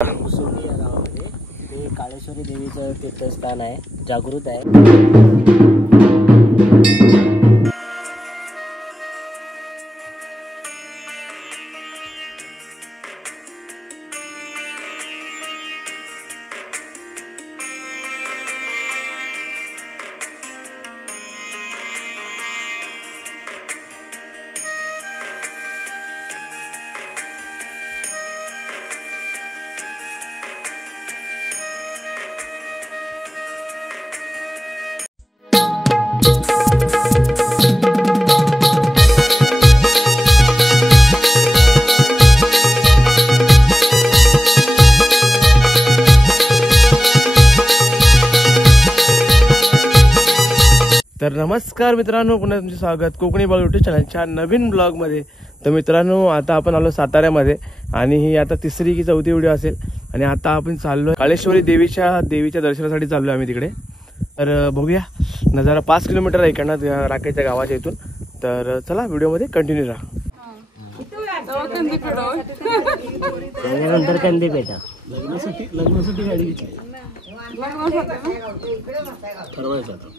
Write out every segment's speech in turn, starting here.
उसोली या गावामध्ये ते काळेश्वरी देवीचं तीर्थस्थान आहे, जागृत आहे। तर नमस्कार मित्रांनो, पुन्हा तुमचे स्वागत कोकणी ब्लॉग यूट्यूब चॅनलच्या नवीन ब्लॉग मध्ये। तर मित्रांनो, आता आपण आलो साताऱ्यामध्ये आणि ही आता तिसरी की चौथी व्हिडिओ असेल आणि आता आपण चाललो काळेश्वरी देवीच्या दर्शनासाठी चाललोय आम्ही तिकडे। तर बघूया नजारा, 5 किलोमीटर आहे इकडनं राकेच्या गावाच्या इथून। तर चला व्हिडिओ मध्ये कंटिन्यू राहा। त्यानंतर कंदी पेटा लग्नासाठी गाडी घेतली ठरवायचं आता।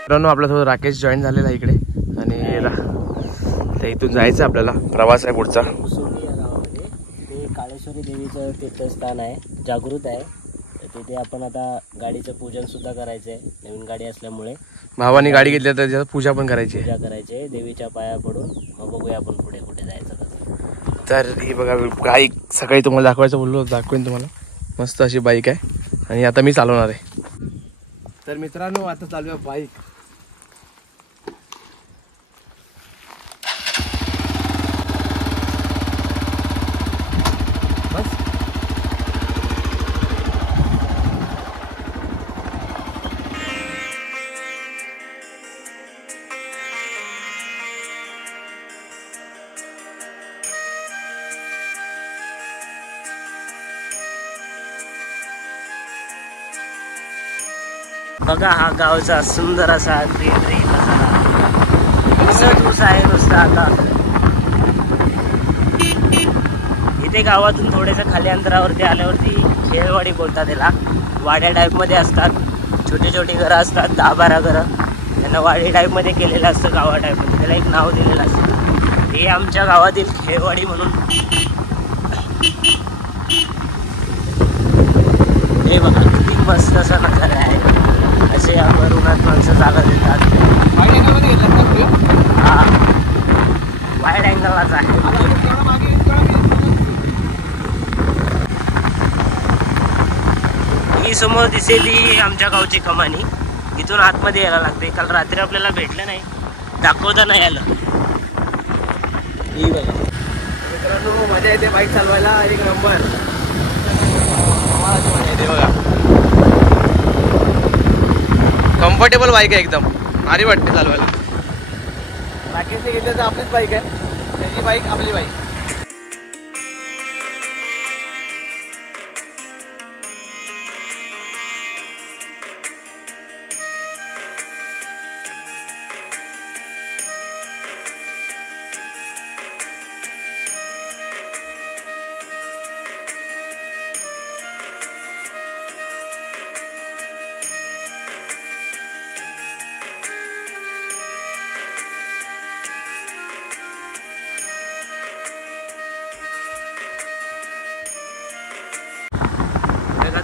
मित्रांनो, आपल्यासोबत राकेश जॉईन झालेला आहे इकडे आणि इथून जायचं आपल्याला, प्रवास आहे पुढचा। उसोली या गावामध्ये ते काळेश्वरी देवीचं तीर्थस्थान आहे, जागृत आहे। तिथे आपण आता गाडीचं पूजन सुद्धा करायचंय, नवीन गाडी असल्यामुळे भावानी गाडी घेतली तर त्याची पूजा पण करायची आहे। पूजा करायची देवीच्या पाया पडून, मग बघूया आपण पुढे कुठे जायचं कसं। तर ही बघा बाईक, सकाळी तुम्हाला दाखवायचं बोललो, दाखवेन तुम्हाला। मस्त अशी बाईक आहे आणि आता मी चालवणार आहे। तर मित्रांनो, आता चालूया बाईक। बघा हा गावचा सुंदर असा ग्रीनरी ऊस आहे नुसता। आता इथे गावातून थोडेसे खाली अंतरावरती आल्यावरती खेळवाडी बोलतात त्याला। वाड्या टाईप मध्ये असतात, छोटी छोटी घरं असतात, 10-12 घरं, त्यांना वाडी टाईप मध्ये केलेलं असतं, गावा टाईप मध्ये त्याला एक नाव दिलेलं असतं। हे आमच्या गावातील खेळवाडी म्हणून। हे बघा किती मस्त असा नजारा आहे। असे यावर उन्हात माणसं जागा देतात। हा वाईड अँगललाच आहे। ही समोर दिसेल ही आमच्या गावची कमानी, इथून आतमध्ये यायला लागते। काल रात्री आपल्याला भेटलं नाही, दाखवता नाही आलं। ही बघा मित्रांनो, मजा येते बाईक चालवायला, एक नंबर मजा येते बघा। कम्फर्टेबल बाईक आहे, एकदम भारी वाटते चालवायला। राकेशने घेतलं तर आपलीच बाईक आहे, त्याची बाईक आपली बाईक।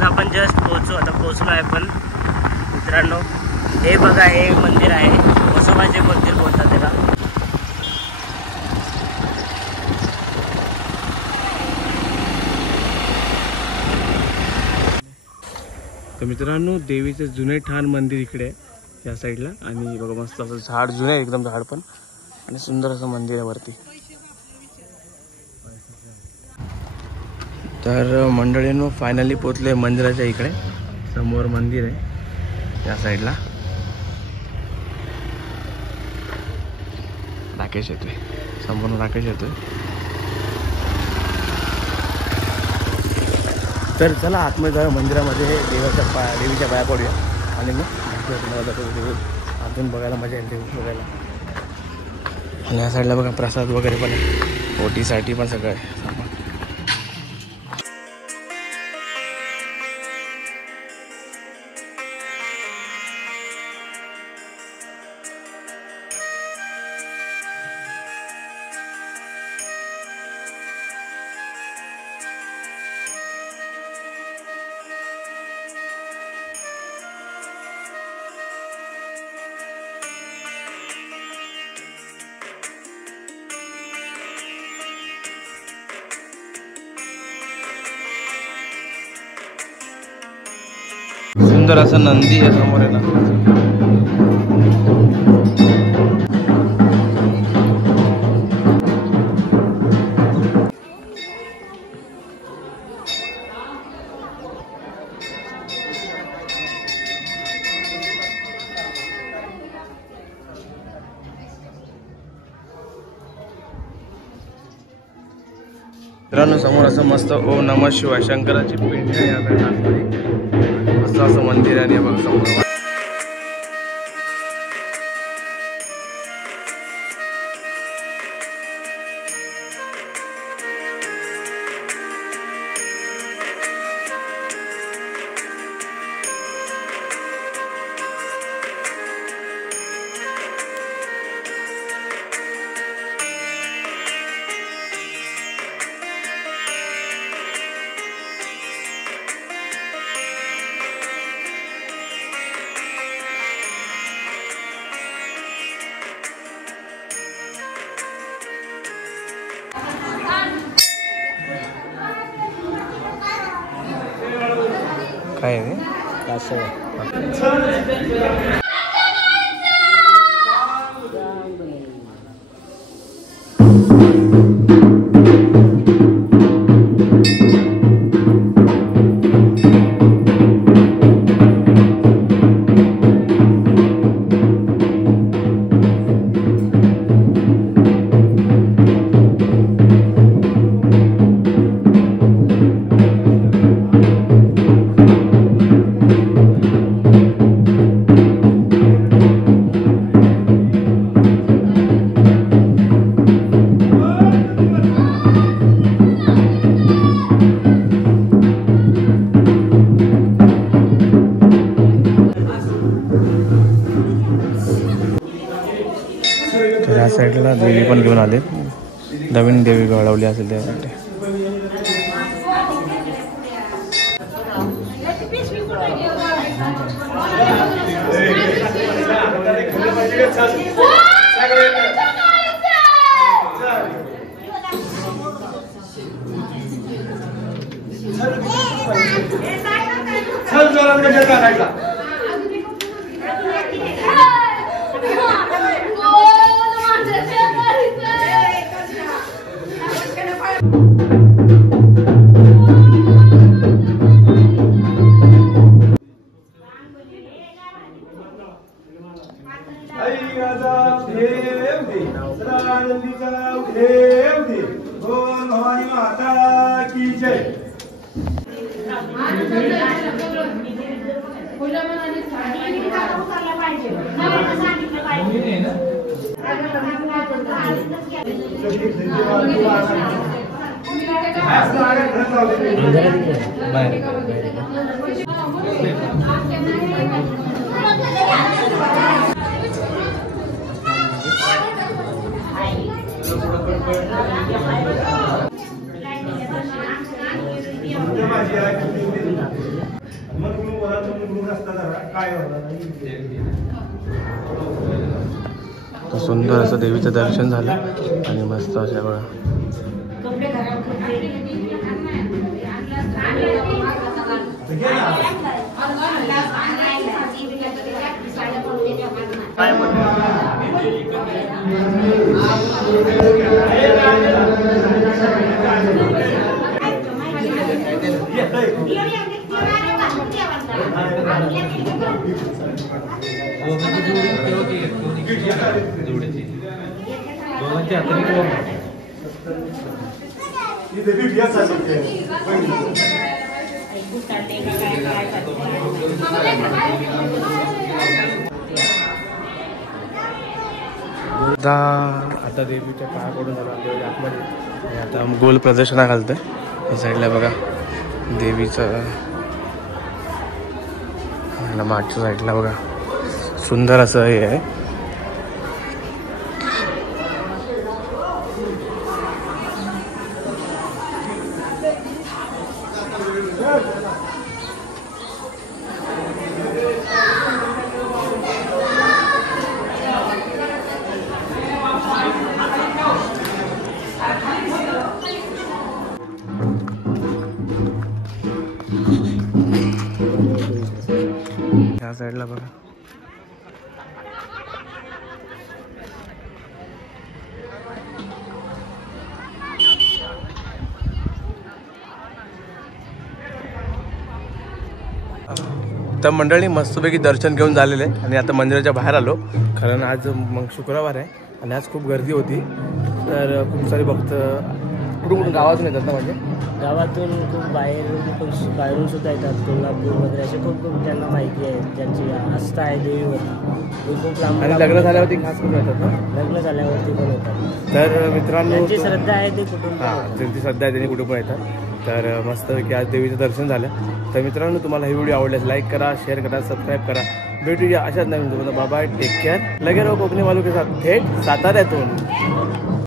आपण जस्ट पोहोचलो आहे पण मित्रांनो, हे बघा हे मंदिर आहे, वसोबाचे मंदिर बोलतात त्याला। तर मित्रांनो, देवीचं जुने ठाण मंदिर इकडे आहे या साईडला आणि बघा मस्त असं झाड, जुने आहे एकदम झाड पण, आणि सुंदर असं मंदिर आहे वरती। तर मंडळींनो, फायनली पोहोचले मंदिराच्या इकडे। समोर मंदिर आहे या साईडला। राकेश येतोय, संपूर्ण राकेश येतोय. तर चला आतमध्ये जाऊया मंदिरामध्ये, देवीच्या पाया पडूया आणि मग अजून बघायला मजा येईल देवी बघायला. आणि या साईडला बघा प्रसाद वगैरे पण आहे, ओटीसाठी पण सगळं आहे सामान. सुंदर असं नंदी आहे समोर आहे ना. मित्रांनो समोर असं मस्त ओम नमः शिवाय शंकराची पिंड आहे या साईडला. मस्त असं मंदिर आहे बघा समोर. काय आहे या साईडला देवी पण घेऊन आले, नवीन देवी घडवली असेल त्यासाठी. सुंदर असं देवीचं दर्शन झालं आणि मस्त अशा बघा आता देवीच्या पाया पडून झाला आतमध्ये आणि आता गोल प्रदर्शना घालतोय. या साईडला बघा देवीचं, मागच्या साईडला बघा सुंदर असं हे आहे. या साईडला बघा तर मंडळी मस्तपैकी दर्शन घेऊन झालेले आणि आता मंदिराच्या बाहेर आलो. कारण आज मग शुक्रवार आहे आणि आज खूप गर्दी होती. तर खूप सारे भक्त कुठून गावातून येतात ना, म्हणजे गावातून खूप बाहेरून सुद्धा येतात. कोल्हापूर वगैरे असे खूप त्यांना माहिती आहे, ज्यांची आस्था आहे देवीवरती. खूप लांब आणि लग्न झाल्यावरती खास करून येतात ना, लग्न झाल्यावरती पण येतात. तर मित्रांनो त्यांची श्रद्धा आहे ते कुठून ज्यांची श्रद्धा आहे त्यांनी कुठे पण येतात. तर मस्तपैकी आज देवीचं दर्शन झालं. तर मित्रांनो तुम्हाला ही व्हिडिओ आवडल्यास लाईक करा, शेअर करा, सबस्क्राईब करा. भेटूया अशाच नवीन. Bye, take care. लगे रहो कोकणी वालों के साथ थेट साताऱ्यातून.